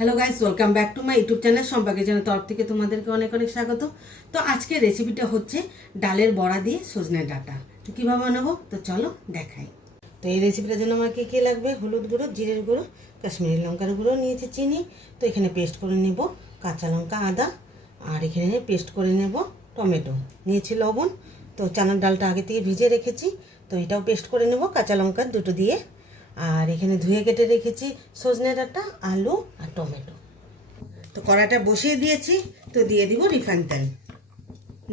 Hello guys, welcome back to my YouTube channel. Sampa কিচেনের তরফ থেকে তোমাদেরকে অনেক অনেক স্বাগত। তো আজকের রেসিপিটা হচ্ছে ডালের বড়া দিয়ে সজনে ডাঁটা। তো কীভাবে বানাবো তো চলো দেখাই। তো এই রেসিপিটার জন্য আমার কী লাগবে: হলুদ গুঁড়ো, জিরের গুঁড়ো, কাশ্মীরি লঙ্কার গুঁড়ো, নিয়েছি চিনি। তো এখানে পেস্ট করে নেব কাঁচা লঙ্কা, আদা, আর এখানে পেস্ট করে নেব টমেটো, নিয়েছি লবণ। তো চানার ডালটা আগে থেকে ভিজে রেখেছি, তো এটাও পেস্ট করে নেব কাঁচা লঙ্কা দুটো দিয়ে। আর এখানে ধুয়ে কেটে রেখেছি সজনে ডাঁটা, আলু আর টমেটো। তো কড়াইটা বসিয়ে দিয়েছি, তো দিয়ে দিব রিফাইন তেল।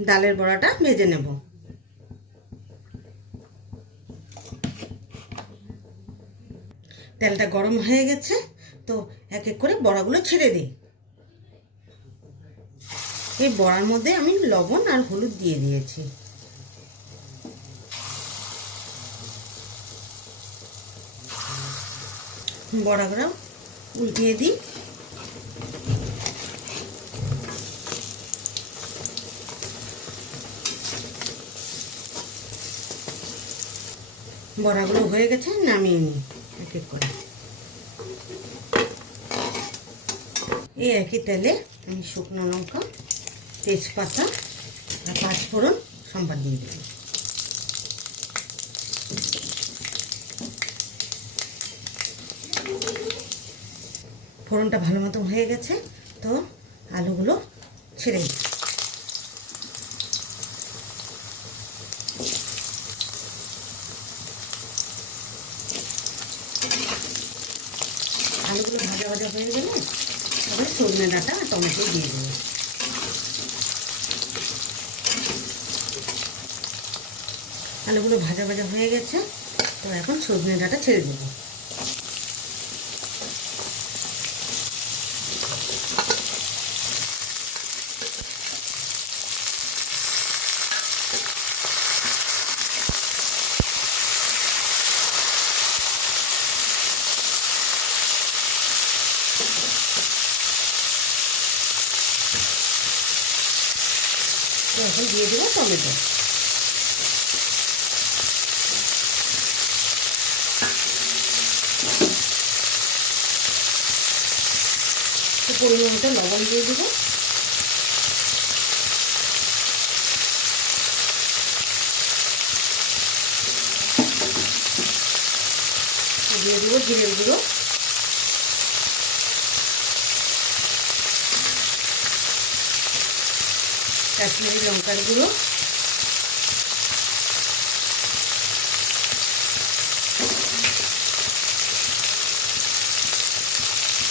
ডালের বড়াটা ভেজে নেব। তেলটা গরম হয়ে গেছে, তো এক এক করে বড়াগুলো ছেড়ে দিই। এই বড়ার মধ্যে আমি লবণ আর হলুদ দিয়ে দিয়েছি। বড়াগুলো উল্টিয়ে দিই। বড়াগুলো হয়ে গেছে, নামিয়ে নিই এক এক করে। এই একই তেলে আমি শুকনো লঙ্কা, তেজপাতা আর পাঁচফোড়ন সম্বাদ দিয়ে দেব। ফোড়নটা ভালো মতো হয়ে গেছে, তো আলুগুলো ছেড়ে দিই। আলুগুলো ভাজা ভাজা হয়ে গেলে তবে সজনে ডাঁটা আর টমেটো দিয়ে দেবো। আলুগুলো ভাজা ভাজা হয়ে গেছে, তো এখন সজনে ডাঁটা ছেড়ে দেবো। তো এখন দিয়ে দেবো টমেটো। তো পরিমাণ মতো লবণ দিয়ে দেবো। দিয়ে দেবো জিরের গুঁড়ো, কাশ্মীরি লঙ্কার গুঁড়ো,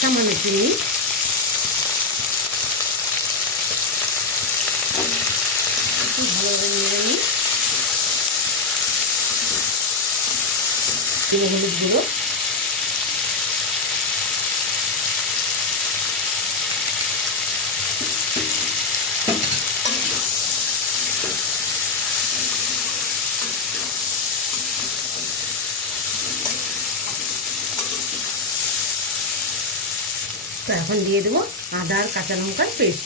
সামান্য চিনি, ভালোভাবে নেড়ে নিই। হলুদ গুঁড়ো, তো এখন দিয়ে দেবো আদা আর কাঁচা লঙ্কার পেস্ট।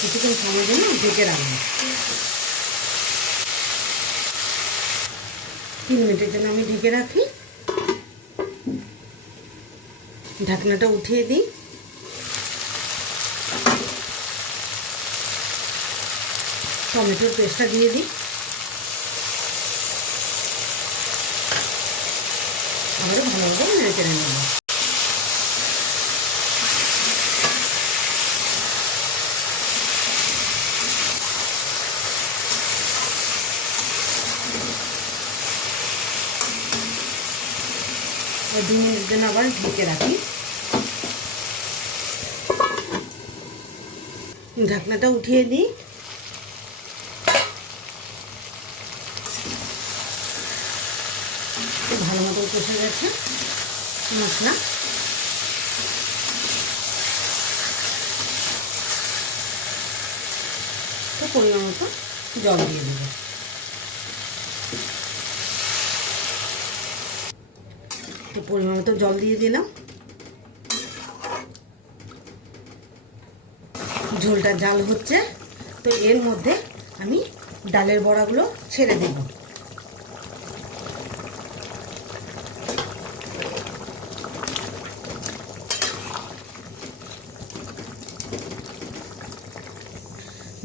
কিছুক্ষণ সময়ের জন্য ঢেকে রাখবো। 3 মিনিটের জন্য আমি ঢেকে রাখি। ঢাকনাটা উঠিয়ে দিই। টমেটোর পেস্টটা দিয়ে দিই। আবারও ভালোভাবে নেড়ে চেড়ে নেব। ওই 2 মিনিটের জন্য আবার ঢেকে রাখি। ঢাকনাটা উঠিয়ে দিই। ভালো মতো কষে গেছে মশলা। তো পরিমাণ মতো জল দিয়ে দেবো। তো পরিমাণ মতো জল দিয়ে দিলাম। ঝোলটা জাল হচ্ছে, তো এর মধ্যে আমি ডালের বড়াগুলো ছেড়ে দেব।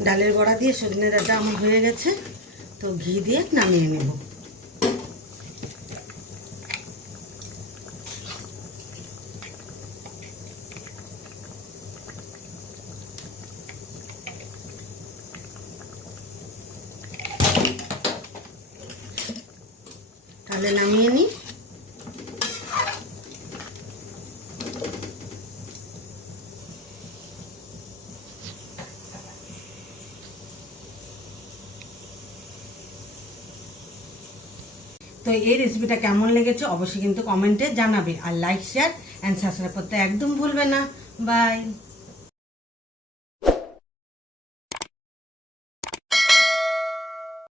ডালের বড়া দিয়ে সজনে ডাঁটা আমার হয়ে গেছে, তো ঘি দিয়ে নামিয়ে নেব। তাহলে নামিয়ে নিই। তো এই রেসিপিটা কেমন লেগেছে অবশ্যই কিন্তু কমেন্টে জানাবে, আর লাইক শেয়ার অ্যান্ড সাবস্ক্রাইব করতে একদম ভুলবে না। বাই।